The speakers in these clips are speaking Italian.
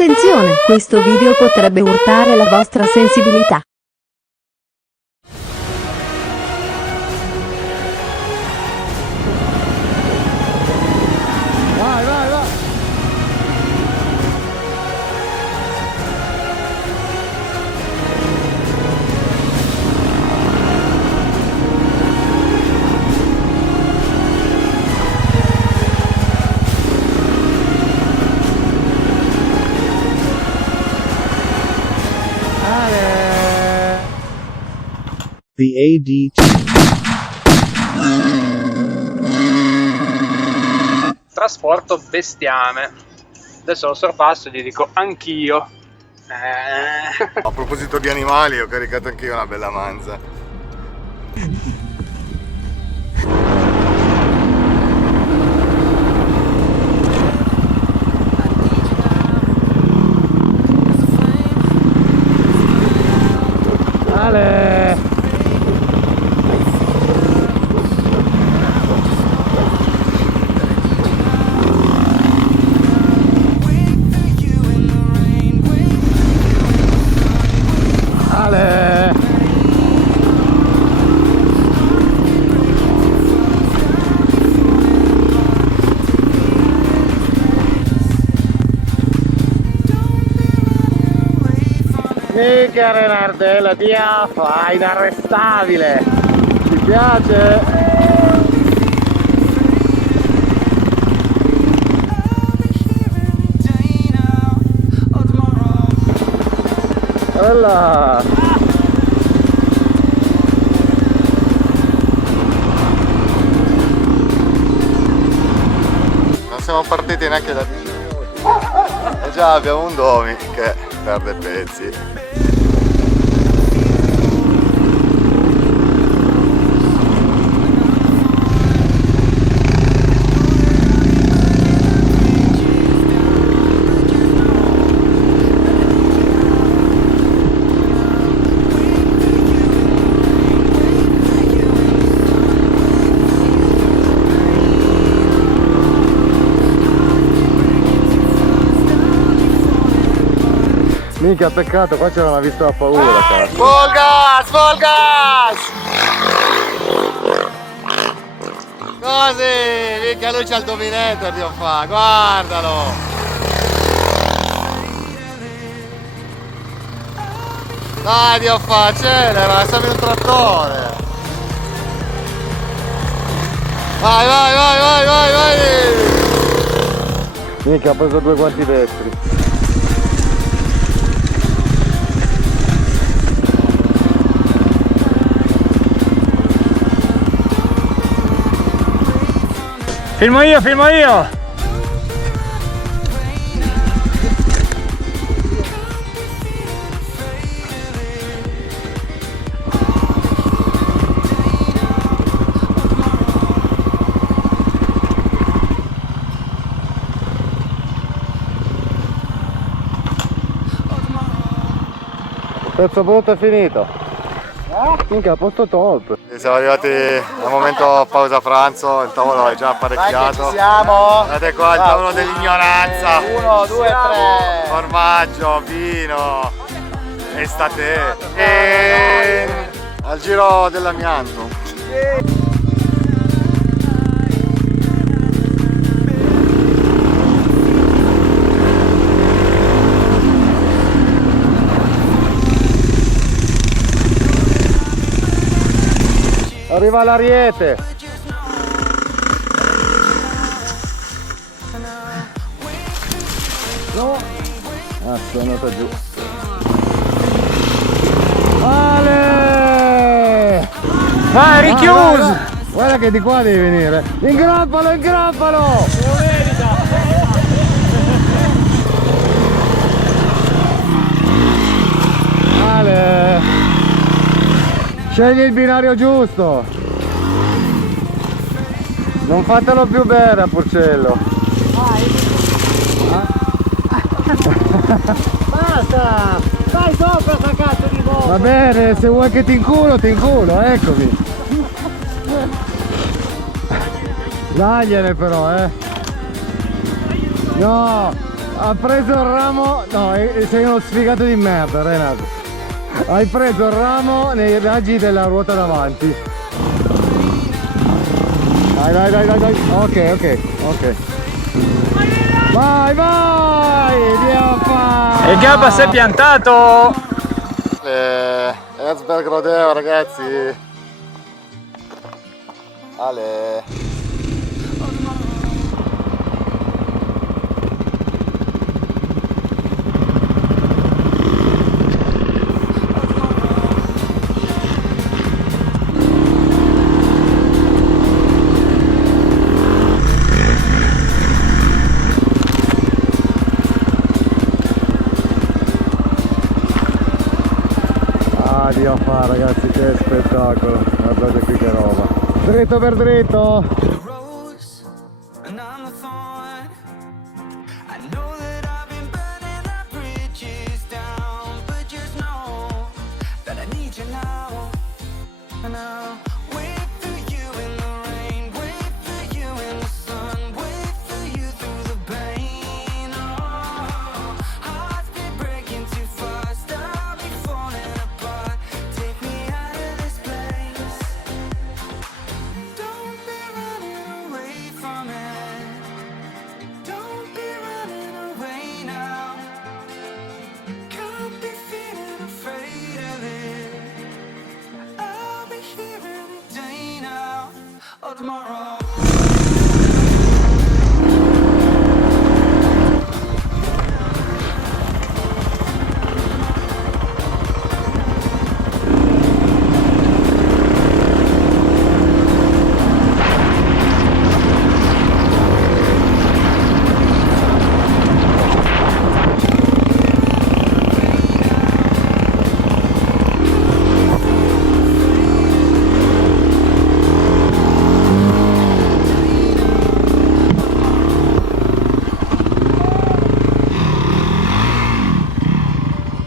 Attenzione, questo video potrebbe urtare la vostra sensibilità. Vai, vai, vai! The ADT. Trasporto bestiame. Adesso lo sorpasso e gli dico anch'io. A proposito di animali, ho caricato anch'io una bella manza. Mica Renardella, diaffa, inarrestabile! Ti piace? Bella! Non siamo partiti neanche da 10 minuti. E già abbiamo un Domi che perde pezzi. Minchia, peccato, qua c'era una vista da paura, cazzo. Full gas, full gas! Così, minchia, lui c'ha il Dominator, Dio fa, guardalo! Dai, Dio fa, accelera, siamo in un trattore! Vai, vai, vai, vai, vai, vai! Minchia, ha preso 2 guanti destri. Filmo io, filmo io! Pezzo brutto è finito. Minchia, posto top. Siamo arrivati al momento pausa pranzo, il tavolo è già apparecchiato. Ci siamo! Guardate qua il tavolo dell'ignoranza. 1, 2, 3. Formaggio, vino, estate e al giro dell'amianto. Arriva l'Ariete! No! Ah, sono andata giù! Ale! Vai, richiuso! Guarda che di qua devi venire! Ingrappalo, ingrappalo! Ale! Scegli il binario giusto! Non fatelo più bere a Porcello! Basta! Stai sopra sta cazzo di bomba! Va bene, se vuoi che ti inculo, eccomi! Dagliene però, No! Ha preso il ramo. No, sei uno sfigato di merda, Renato. Hai preso il ramo nei raggi della ruota davanti. Dai. Ok. Vai! E Gabba si è piantato! Herzberg Rodeo, ragazzi. Ale. Dio fa, ragazzi, che spettacolo, guardate qui che roba. Dritto per dritto.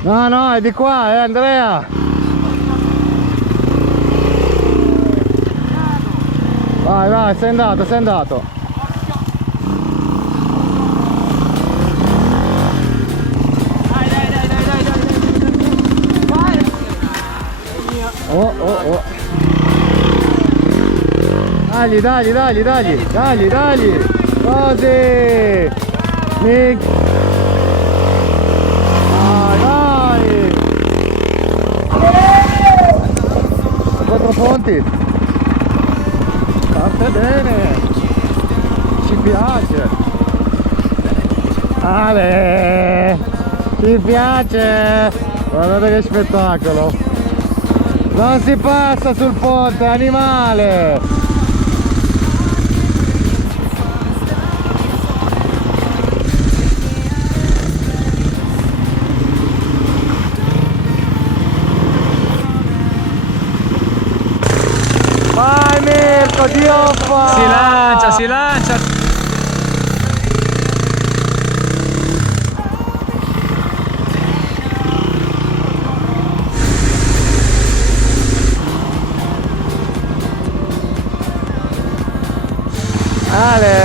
No, è di qua, Andrea! Vai, sei andato! Dai! Oh! Dagli! Così! Quattro ponti. Parte bene. Ci piace. Ale. Ci piace. Guardate che spettacolo. Non si passa sul ponte, animale. Vai Mirko, Dio fa! Si lancia! Ale!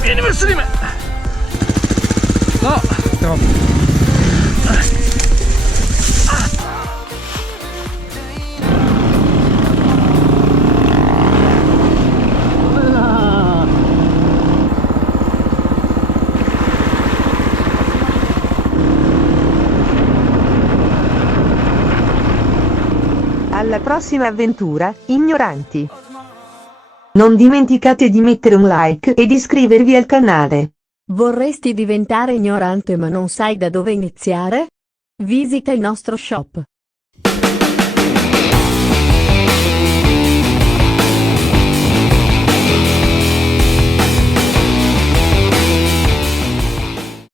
Vieni verso di me! No! Alla prossima avventura, ignoranti! Non dimenticate di mettere un like ed iscrivervi al canale. Vorresti diventare ignorante ma non sai da dove iniziare? Visita il nostro shop.